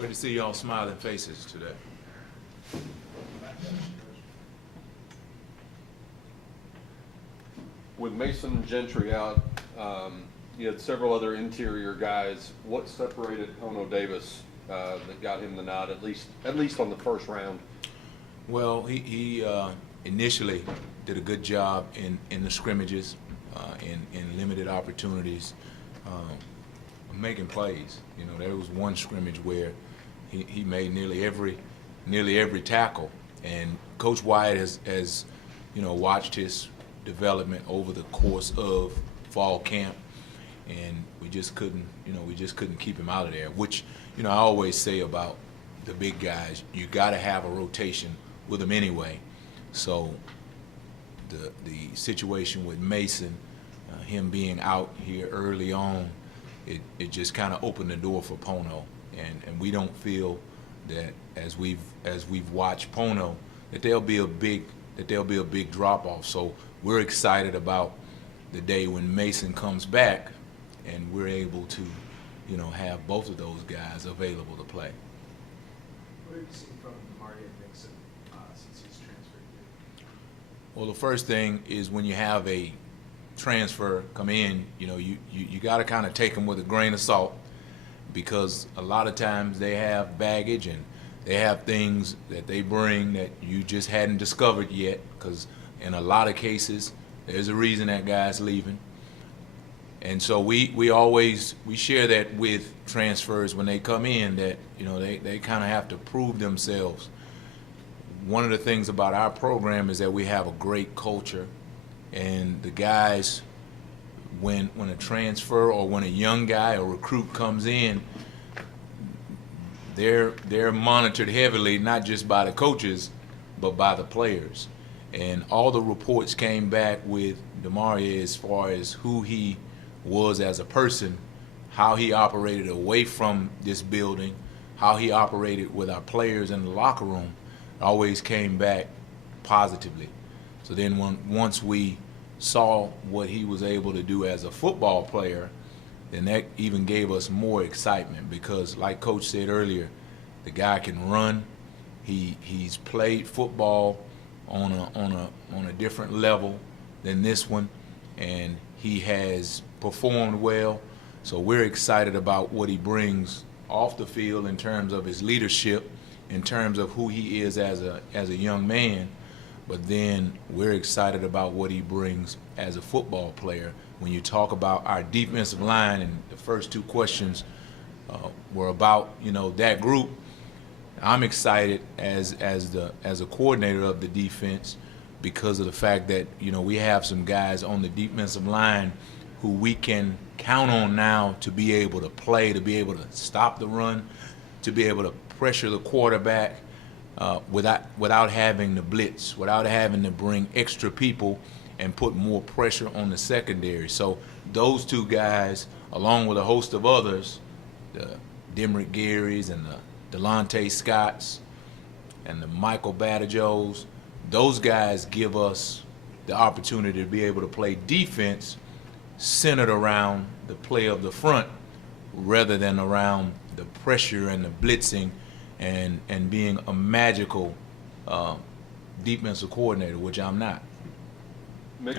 Great to see y'all smiling faces today. With Mason Gentry out, you had several other interior guys. What separated Ono Davis that got him the nod, at least on the first round? Well, he initially did a good job in the scrimmages, in limited opportunities, making plays. You know, there was one scrimmage where he made nearly every tackle, and Coach Wyatt has watched his development over the course of fall camp, and we just couldn't keep him out of there. Which I always say about the big guys, you got to have a rotation with them anyway. So the situation with Mason, him being out here early on, it just kind of opened the door for Pono, and we don't feel that as we've watched Pono that there'll be a big drop off. So we're excited about the day when Mason comes back and we're able to have both of those guys available to play. What have you seen from Marty and Nixon since he's transferred here? Well, the first thing is when you have a transfer come in, you got to kind of take them with a grain of salt, because a lot of times they have baggage and they have things that they bring that you just hadn't discovered yet, because in a lot of cases there's a reason that guy's leaving. And so we share that with transfers when they come in, that they kind of have to prove themselves. One of the things about our program is that we have a great culture, and the guys, when a transfer or when a young guy or recruit comes in, they're monitored heavily, not just by the coaches but by the players. And all the reports came back with Demario as far as who he was as a person, how he operated away from this building, how he operated with our players in the locker room. It always came back positively. So then once we saw what he was able to do as a football player, then that even gave us more excitement, because like Coach said earlier, the guy can run. He's played football on a different level than this one, and he has performed well. So we're excited about what he brings off the field in terms of his leadership, in terms of who he is as a young man. But then we're excited about what he brings as a football player. When you talk about our defensive line, and the first two questions were about that group, I'm excited as a coordinator of the defense, because of the fact that we have some guys on the defensive line who we can count on now to be able to play, to be able to stop the run, to be able to pressure the quarterback without having to blitz, without having to bring extra people and put more pressure on the secondary. So those two guys, along with a host of others, the Demrick Garys and the Delonte Scotts and the Michael Badajos, those guys give us the opportunity to be able to play defense centered around the play of the front rather than around the pressure and the blitzing and being a magical defensive coordinator, which I'm not.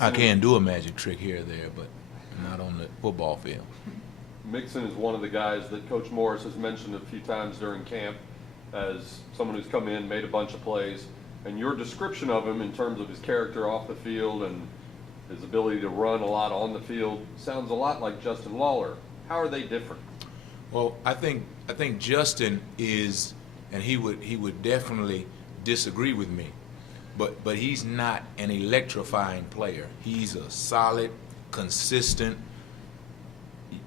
I can do a magic trick here or there, but not on the football field. Mixon is one of the guys that Coach Morris has mentioned a few times during camp as someone who's come in, made a bunch of plays, and your description of him in terms of his character off the field and his ability to run a lot on the field sounds a lot like Justin Lawler. How are they different? Well, I think Justin is, and he would definitely disagree with me, but he's not an electrifying player. He's a solid, consistent,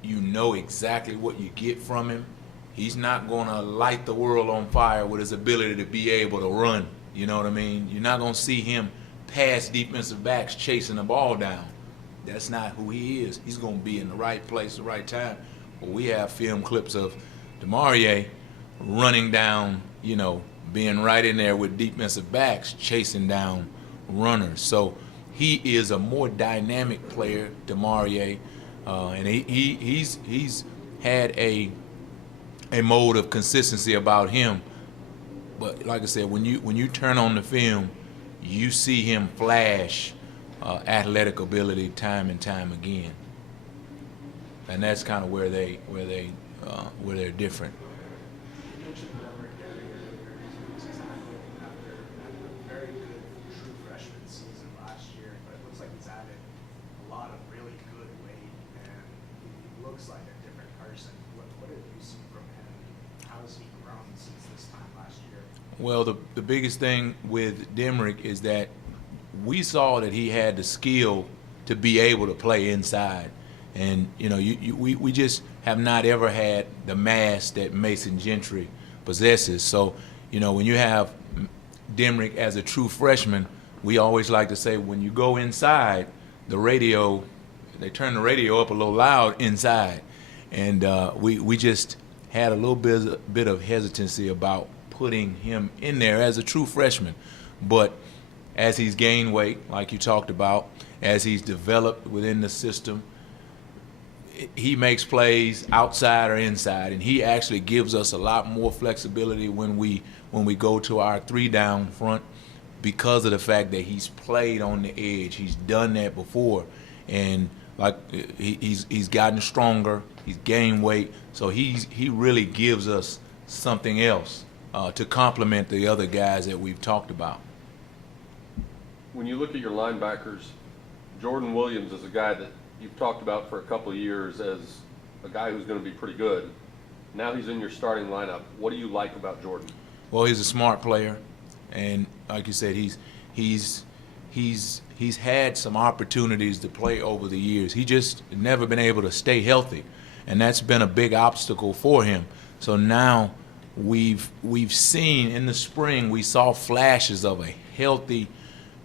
you know exactly what you get from him. He's not going to light the world on fire with his ability to be able to run. You know what I mean? You're not going to see him pass defensive backs chasing the ball down. That's not who he is. He's going to be in the right place at the right time. But we have film clips of Demario running down, being right in there with defensive backs chasing down runners. So he is a more dynamic player, Demario, and he's had a a mode of consistency about him. But like I said, when you turn on the film, you see him flash athletic ability time and time again, and that's kind of where they're different. You mentioned Denver Gary earlier. He's exactly after a very good true freshman season last year, but it looks like he's added a lot of really good weight, and he looks like a different person. What have you seen from him? How has he grown since this time last year? Well, the biggest thing with Demrick is that we saw that he had the skill to be able to play inside. And, we just have not ever had the mass that Mason Gentry possesses. So, when you have Demrick as a true freshman, we always like to say when you go inside, they turn the radio up a little loud inside. And we just had a little bit of hesitancy about putting him in there as a true freshman. But as he's gained weight, like you talked about, as he's developed within the system, he makes plays outside or inside, and he actually gives us a lot more flexibility when we go to our 3-down front because of the fact that he's played on the edge. He's done that before, and like he's gotten stronger. He's gained weight, so he really gives us something else to complement the other guys that we've talked about. When you look at your linebackers, Jordan Williams is a guy that you've talked about for a couple of years as a guy who's going to be pretty good. Now he's in your starting lineup. What do you like about Jordan? Well, he's a smart player, and like you said, he's had some opportunities to play over the years. He just never been able to stay healthy, and that's been a big obstacle for him. So now we've seen in the spring, we saw flashes of a healthy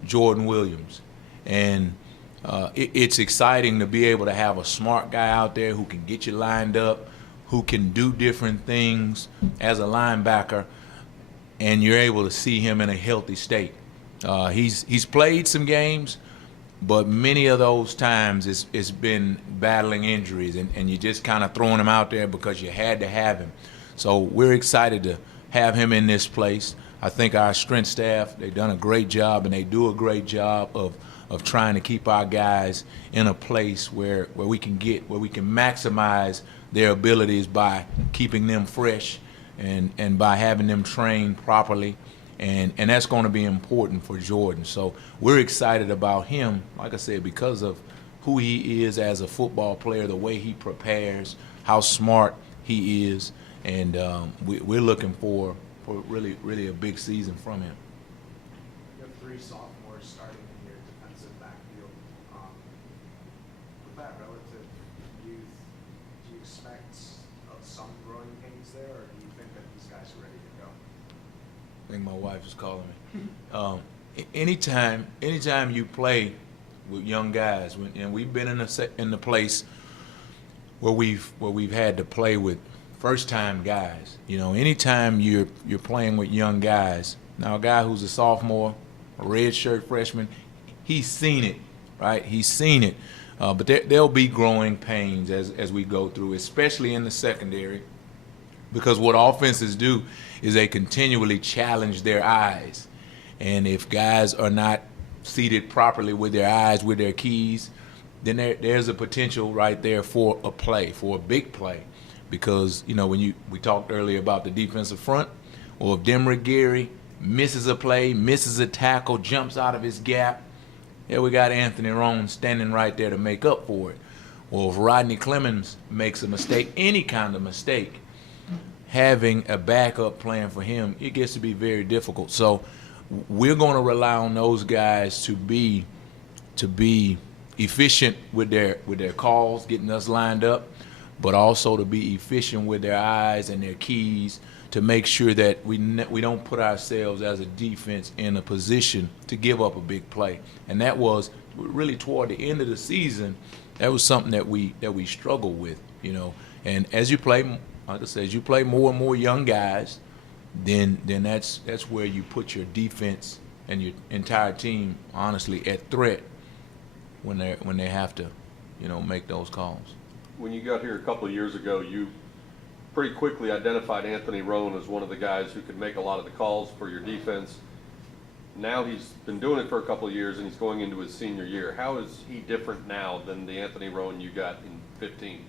Jordan Williams, and it's exciting to be able to have a smart guy out there who can get you lined up, who can do different things as a linebacker, and you're able to see him in a healthy state. He's played some games, but many of those times it's been battling injuries, and you're just kind of throwing him out there because you had to have him. So we're excited to have him in this place. I think our strength staff, they've done a great job, and they do a great job of trying to keep our guys in a place where we can maximize their abilities by keeping them fresh and by having them trained properly. And that's going to be important for Jordan. So we're excited about him, like I said, because of who he is as a football player, the way he prepares, how smart he is. And we're looking for really a big season from him. You have 3 sophomores starting in your defensive backfield. With that relative youth, do you expect some growing pains there, or do you think that these guys are ready to go? I think my wife is calling me. Anytime you play with young guys, and we've been in the place where we've had to play with first-time guys. Anytime you're playing with young guys, now a guy who's a sophomore, a redshirt freshman, he's seen it, right? He's seen it. But there'll be growing pains as we go through, especially in the secondary, because what offenses do is they continually challenge their eyes. And if guys are not seated properly with their eyes, with their keys, then there's a potential right there for a big play. Because, when we talked earlier about the defensive front, or if Demrick Gary misses a play, misses a tackle, jumps out of his gap, we got Anthony Roan standing right there to make up for it. Or if Rodney Clemens makes a mistake, any kind of mistake, having a backup plan for him, it gets to be very difficult. So we're going to rely on those guys to be efficient with their calls, getting us lined up, but also to be efficient with their eyes and their keys to make sure that we don't put ourselves as a defense in a position to give up a big play. And that was really toward the end of the season, that was something that we struggled with, And as you play, like I said, as you play more and more young guys, then that's where you put your defense and your entire team, honestly, at threat when they have to, make those calls. When you got here a couple of years ago, you pretty quickly identified Anthony Roan as one of the guys who could make a lot of the calls for your defense. Now he's been doing it for a couple of years, and he's going into his senior year. How is he different now than the Anthony Roan you got in 15?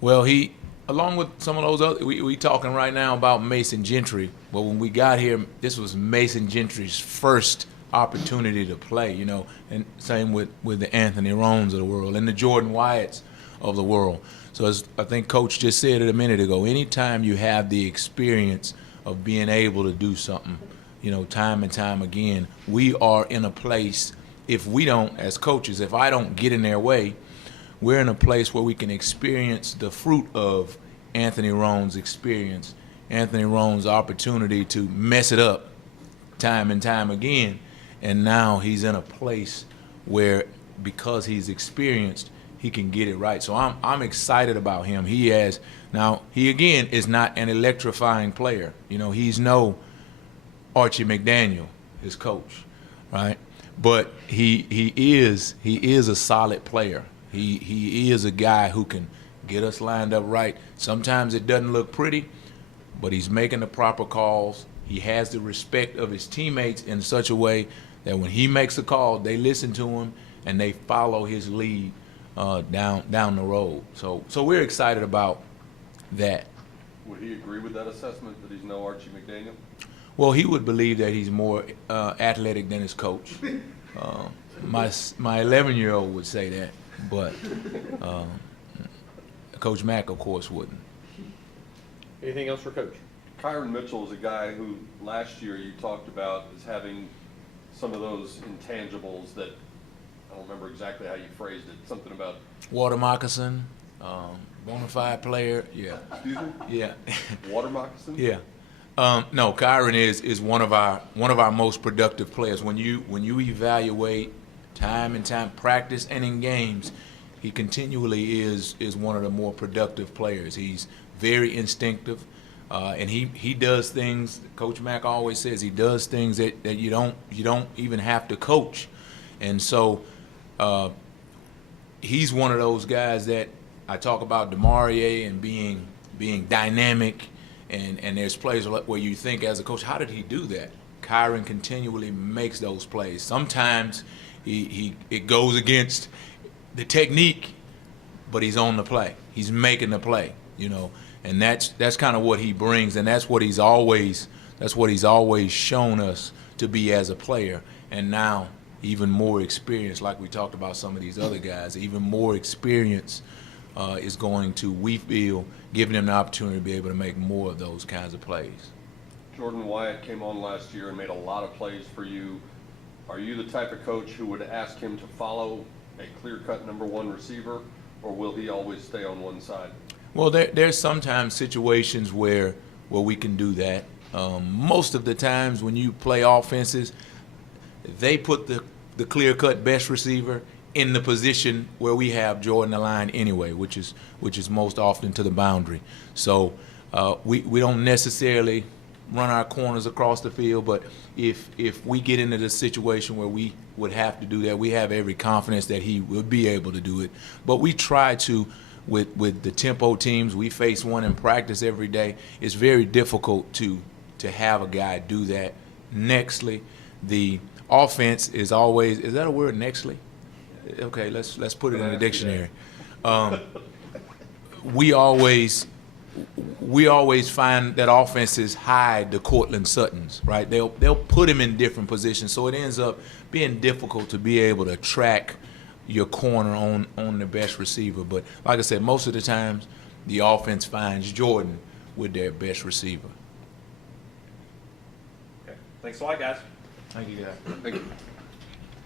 Well, he, along with some of those other, we talking right now about Mason Gentry. But when we got here, this was Mason Gentry's first opportunity to play, you know, and same with the Anthony Roans of the world and the Jordan Wyatts of the world. So as I think Coach just said it a minute ago, anytime you have the experience of being able to do something, you know, time and time again, we are in a place, if we don't, as coaches, if I don't get in their way, we're in a place where we can experience the fruit of Anthony Roan's experience, Anthony Roan's opportunity to mess it up time and time again. And now he's in a place where, because he's experienced, he can get it right. So I'm excited about him. He again is not an electrifying player. You know, he's no Archie McDaniel, his coach, right? But he is a solid player. He is a guy who can get us lined up right. Sometimes it doesn't look pretty, but he's making the proper calls. He has the respect of his teammates in such a way that when he makes a call, they listen to him and they follow his lead down the road. So we're excited about that. Would he agree with that assessment that he's no Archie McDaniel? Well, he would believe that he's more athletic than his coach. My 11-year-old would say that, but Coach Mack, of course, wouldn't. Anything else for Coach? Kyron Mitchell is a guy who last year you talked about as having some of those intangibles that, I don't remember exactly how you phrased it, something about Water moccasin, bona fide player, yeah. Excuse me? Yeah. Water moccasin? Yeah. No, Kyron is one of our most productive players. When you evaluate time and time, practice and in games, he continually is one of the more productive players. He's very instinctive, and he does things. Coach Mack always says he does things that you don't even have to coach, and so he's one of those guys that I talk about DeMaurier and being dynamic. And there's plays where you think as a coach, how did he do that? Kyron continually makes those plays. Sometimes it goes against the technique, but he's on the play. He's making the play, you know. And that's kind of what he brings, and that's what he's always shown us to be as a player. And now even more experience, like we talked about some of these other guys, even more experience is going to, we feel, giving them the opportunity to be able to make more of those kinds of plays. Jordan Wyatt came on last year and made a lot of plays for you. Are you the type of coach who would ask him to follow a clear-cut number one receiver, or will he always stay on one side? Well, there's sometimes situations where we can do that. Most of the times when you play offenses, they put the clear-cut best receiver in the position where we have Jordan the line anyway, which is most often to the boundary. So we don't necessarily run our corners across the field, but if we get into the situation where we would have to do that, we have every confidence that he will be able to do it. But we try to, with the tempo teams, we face one in practice every day. It's very difficult to have a guy do that. Nextly, the offense is always, is that a word, nextly? Okay, let's put it in the dictionary. We always find that offenses hide the Cortland Suttons, right? They'll put him in different positions, so it ends up being difficult to be able to track your corner on the best receiver. But like I said, most of the times the offense finds Jordan with their best receiver. Okay. Thanks a lot, guys. Thank you, guys. Thank you.